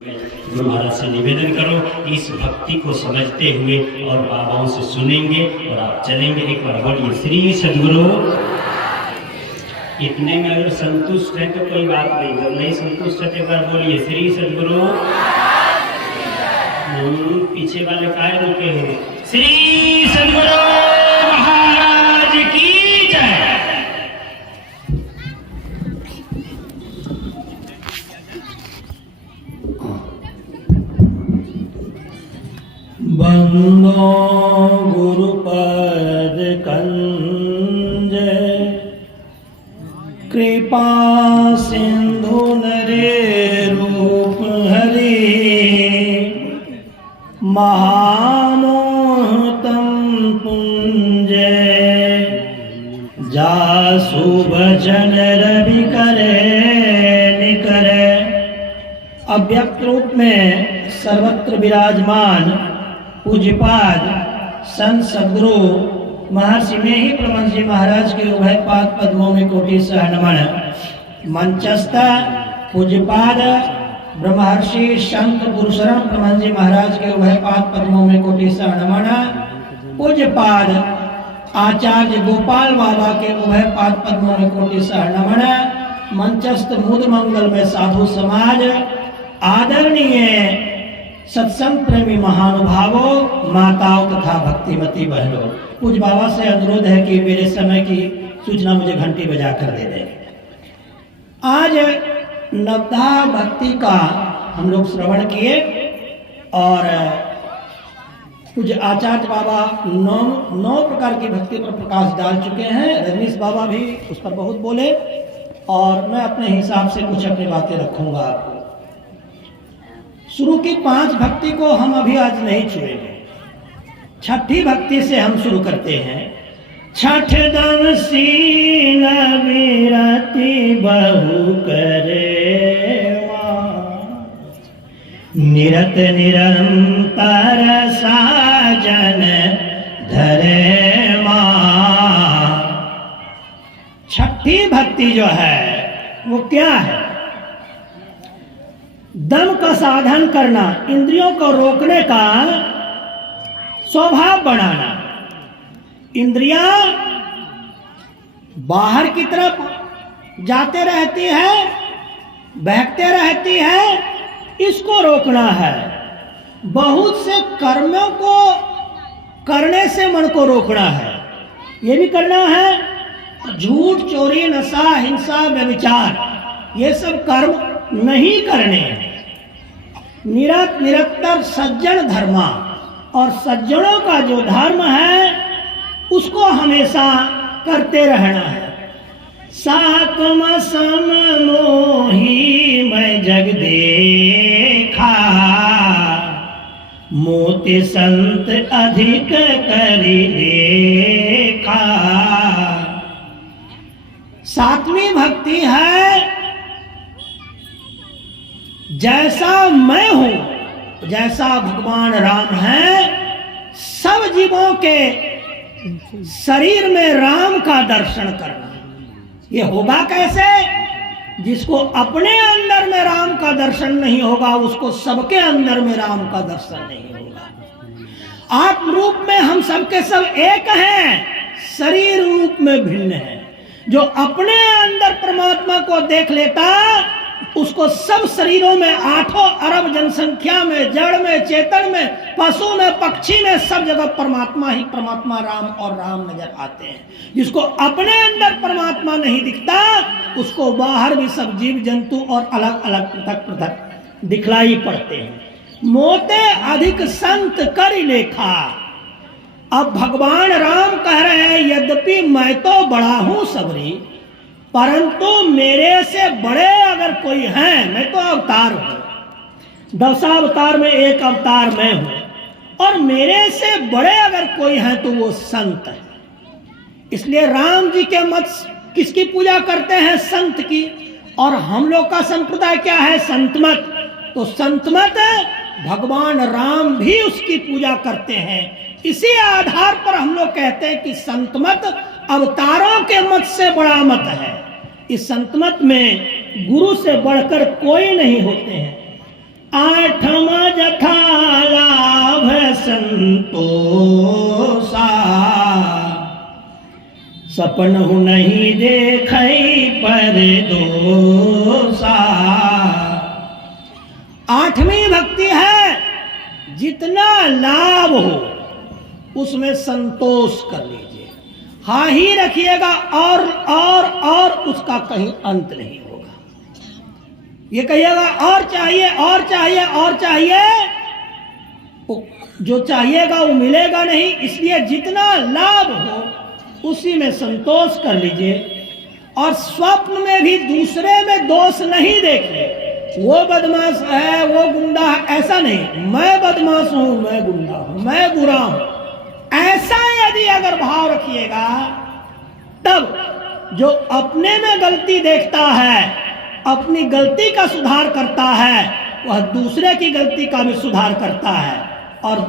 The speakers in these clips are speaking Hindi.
गुरु महाराज से निवेदन करो कि इस भक्ति को समझते हुए और बाबाओं से सुनेंगे और आप चलेंगे। एक बार बोलिए श्री सद्गुरु। इतने में अगर संतुष्ट है तो कोई बात नहीं, जब नहीं संतुष्ट है तो एक बार बोलिए श्री सद्गुरु। पीछे वाले काहे रुके हो? श्री सद्गुरु महाराज की जय। बंदो गुरुपद कंज कृपा सिंधु नरे रूप हरि महामोहतम पुंज जासु भजन रवि करे निकरे। अव्यक्त रूप में सर्वत्र विराजमान पूज्यपाद संत सद्गुरु महर्षि में ही प्रमथ जी महाराज के उभय पाद पद्मों में कोटि सह नमन। मंचस्थ पूज्यपाद ब्रह्मर्षि संत गुरुशरण प्रमथ जी महाराज के उभय पाद पद्मों में कोटि सह नमन। पूज्यपाद आचार्य गोपाल बाबा के उभय पाद पद्मों में कोटि सह नमन। मंचस्थ मूद मंगल में साधु समाज, आदरणीय सत्संग प्रेमी महानुभावों, माताओं तथा भक्तिमती बहनों, पूज्य बाबा से अनुरोध है कि मेरे समय की सूचना मुझे घंटी बजा कर दे दें। आज नवधा भक्ति का हम लोग श्रवण किए और पूज्य आचार्य बाबा नौ प्रकार की भक्ति पर प्रकाश डाल चुके हैं। रजनीश बाबा भी उस पर बहुत बोले और मैं अपने हिसाब से कुछ अपनी बातें रखूंगा आपको। शुरू की 5 भक्ति को हम अभी आज नहीं छुएंगे। छठी भक्ति से हम शुरू करते हैं। छठ दम सीन विरति बहु करे निरत निरंतर साजन धरे मां। छठी भक्ति जो है वो क्या है? दम का साधन करना, इंद्रियों को रोकने का स्वभाव बनाना। इंद्रियां बाहर की तरफ जाते रहती है, बहकते रहती है, इसको रोकना है। बहुत से कर्मों को करने से मन को रोकना है। ये भी करना है। झूठ, चोरी, नशा, हिंसा, व्यभिचार, ये सब कर्म नहीं करने हैं। निरंतर सज्जन धर्मा, और सज्जनों का जो धर्म है उसको हमेशा करते रहना है। सातम सम मोही मैं जग देखा, मोति संत अधिक करी देखा। 7वीं भक्ति है जैसा मैं हूं, जैसा भगवान राम है, सब जीवों के शरीर में राम का दर्शन करना। ये होगा कैसे? जिसको अपने अंदर में राम का दर्शन नहीं होगा उसको सबके अंदर में राम का दर्शन नहीं होगा। आत्म रूप में हम सबके सब एक हैं, शरीर रूप में भिन्न है। जो अपने अंदर परमात्मा को देख लेता उसको सब शरीरों में 8 अरब जनसंख्या में, जड़ में, चेतन में, पशु में, पक्षी में, सब जगह परमात्मा ही परमात्मा, राम और राम नजर आते हैं। जिसको अपने अंदर परमात्मा नहीं दिखता उसको बाहर भी सब जीव जंतु और अलग अलग पृथक पृथक दिखलाई पड़ते हैं। मोते अधिक संत कर लेखा। अब भगवान राम कह रहे हैं यद्यपि मैं तो बड़ा हूं सबरी, परंतु मेरे से बड़े अगर कोई हैं, मैं तो अवतार हूं, 10 अवतार में एक अवतार मैं हूं, और मेरे से बड़े अगर कोई हैं तो वो संत है। इसलिए राम जी के मत किसकी पूजा करते हैं? संत की। और हम लोग का संप्रदाय क्या है? संत मत। तो संत मत भगवान राम भी उसकी पूजा करते हैं। इसी आधार पर हम लोग कहते हैं कि संत मत अवतारों के मत से बड़ा मत है। इस संत मत में गुरु से बढ़कर कोई नहीं होते हैं। संतोषा, सपनहु नहीं देखई पर दोषा। आठवीं भक्ति है जितना लाभ हो उसमें संतोष कर लीजिए, हाँ ही रखिएगा और उसका कहीं अंत नहीं होगा। ये कहिएगा और चाहिए और चाहिए और चाहिए, जो चाहिएगा वो मिलेगा नहीं। इसलिए जितना लाभ हो उसी में संतोष कर लीजिए। और स्वप्न में भी दूसरे में दोष नहीं देखिए, वो बदमाश है वो गुंडा है, ऐसा नहीं। मैं बदमाश हूं, मैं गुंडा हूं, मैं बुरा हूं, ऐसा यदि अगर भाव रखिएगा तब जो अपने में गलती देखता है, अपनी गलती का सुधार करता है, वह दूसरे की गलती का भी सुधार करता है और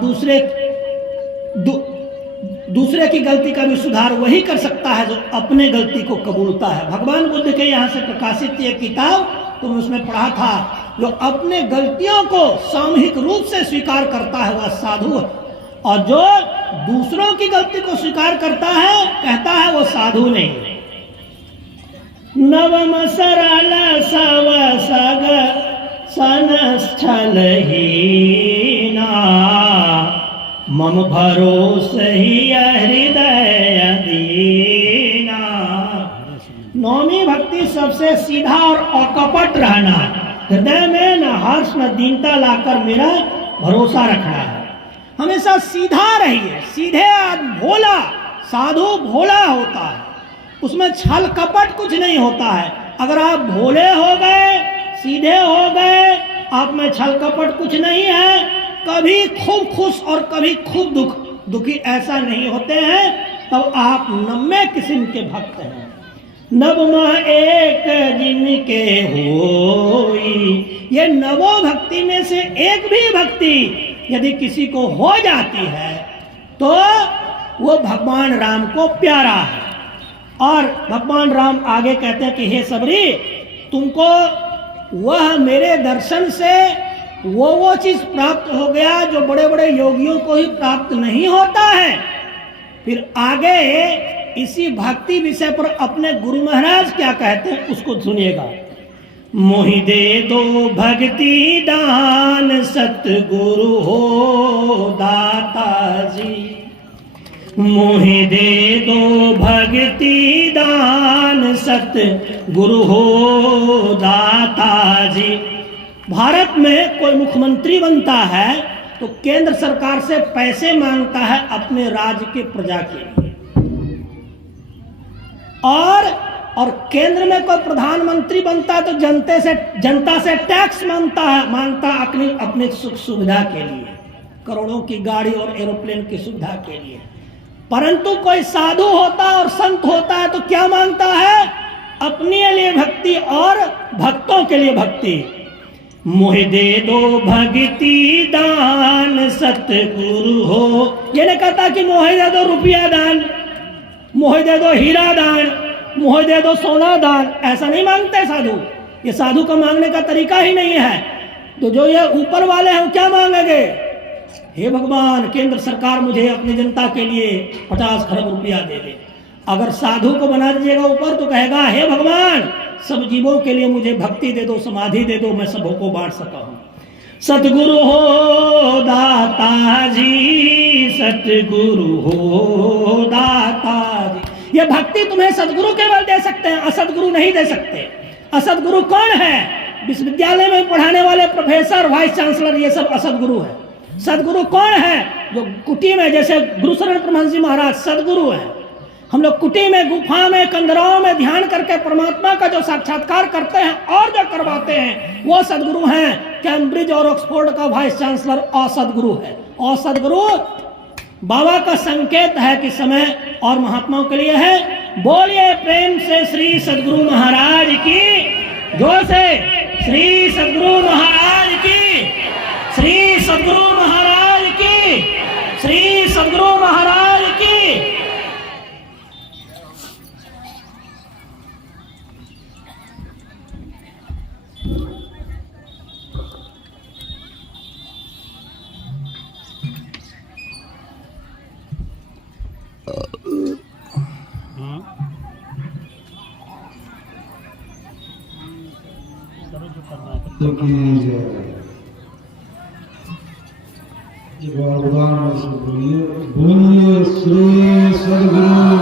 दूसरे की गलती का भी सुधार वही कर सकता है जो अपने गलती को कबूलता है। भगवान बुद्ध के यहाँ से प्रकाशित ये किताब तुम उसमें पढ़ा था, जो अपने गलतियों को सामूहिक रूप से स्वीकार करता है वह साधु है, और जो दूसरों की गलती को स्वीकार करता है कहता है वो साधु नहीं। नवम सरल सव सग सनस्थल हीना, मम भरोस ही हृदय दीना। नौवीं भक्ति सबसे सीधा और अकपट रहना, हृदय में न हर्ष न दीनता लाकर मेरा भरोसा रखना है। हमेशा सीधा रहिए, सीधे भोला, साधु भोला होता है, उसमें छल कपट कुछ नहीं होता है। अगर आप भोले हो गए, सीधे हो गए, आप में छल कपट कुछ नहीं है, कभी खूब खुश और कभी खूब दुखी ऐसा नहीं होते हैं, तब आप नम्य किस्म के भक्त हैं। नवमा एक जिनके होई, ये नवो भक्ति में से एक भी भक्ति यदि किसी को हो जाती है तो वो भगवान राम को प्यारा है। और भगवान राम आगे कहते हैं कि हे सबरी, तुमको वह मेरे दर्शन से वो चीज प्राप्त हो गया जो बड़े बड़े योगियों को ही प्राप्त नहीं होता है। फिर आगे इसी भक्ति विषय पर अपने गुरु महाराज क्या कहते हैं उसको सुनिएगा। मोहि दे दो भक्ति दान सतगुरु हो दाता जी, मोहि दे दो भक्ति दान सतगुरु हो दाता जी। भारत में कोई मुख्यमंत्री बनता है तो केंद्र सरकार से पैसे मांगता है अपने राज्य के प्रजा के लिए, और केंद्र में कोई प्रधानमंत्री बनता है तो जनता से टैक्स मांगता अपनी सुख सुविधा के लिए, करोड़ों की गाड़ी और एरोप्लेन की सुविधा के लिए। परंतु कोई साधु होता है और संत होता है तो क्या मांगता है? अपने लिए भक्ति और भक्तों के लिए भक्ति। मोहि दे दो भक्ति दान सतगुरु हो, ये नहीं कहता कि मोहि दे दो रुपया दान, मोहि दे दो हीरा दान, मोहि दे दो सोना दान, ऐसा नहीं मांगते साधु। ये साधु का मांगने का तरीका ही नहीं है। तो जो ये ऊपर वाले हैं वो क्या मांगेंगे? हे भगवान, केंद्र सरकार मुझे अपनी जनता के लिए 50 खरब रुपया दे दे। अगर साधु को बना दीजिएगा ऊपर तो कहेगा हे भगवान, सब जीवों के लिए मुझे भक्ति दे दो, समाधि दे दो, मैं सबों को बांट सका हूं। सतगुरु हो दाता जी, सतगुरु हो दाता जी। ये भक्ति तुम्हें सतगुरु केवल दे सकते हैं, असतगुरु नहीं दे सकते। असतगुरु कौन है? विश्वविद्यालय में पढ़ाने वाले प्रोफेसर, वाइस चांसलर, ये सब असतगुरु है। सदगुरु कौन है? जो कुटी में, जैसे गुरुशरण परमहंस जी महाराज सदगुरु है। हम लोग कुटी में, गुफा में, कंदराओं में ध्यान करके परमात्मा का जो साक्षात्कार करते हैं और जो करवाते हैं वो सदगुरु हैं। कैम्ब्रिज और ऑक्सफोर्ड का वाइस चांसलर असदगुरु है। असदगुरु बाबा का संकेत है कि समय और महात्माओं के लिए है। बोलिए प्रेम से श्री सदगुरु महाराज की, जोर से श्री सदगुरु महाराज की, श्री सदगुरु महाराज की, श्री सदगुरु महाराज की। बोलिए श्री सदगुरु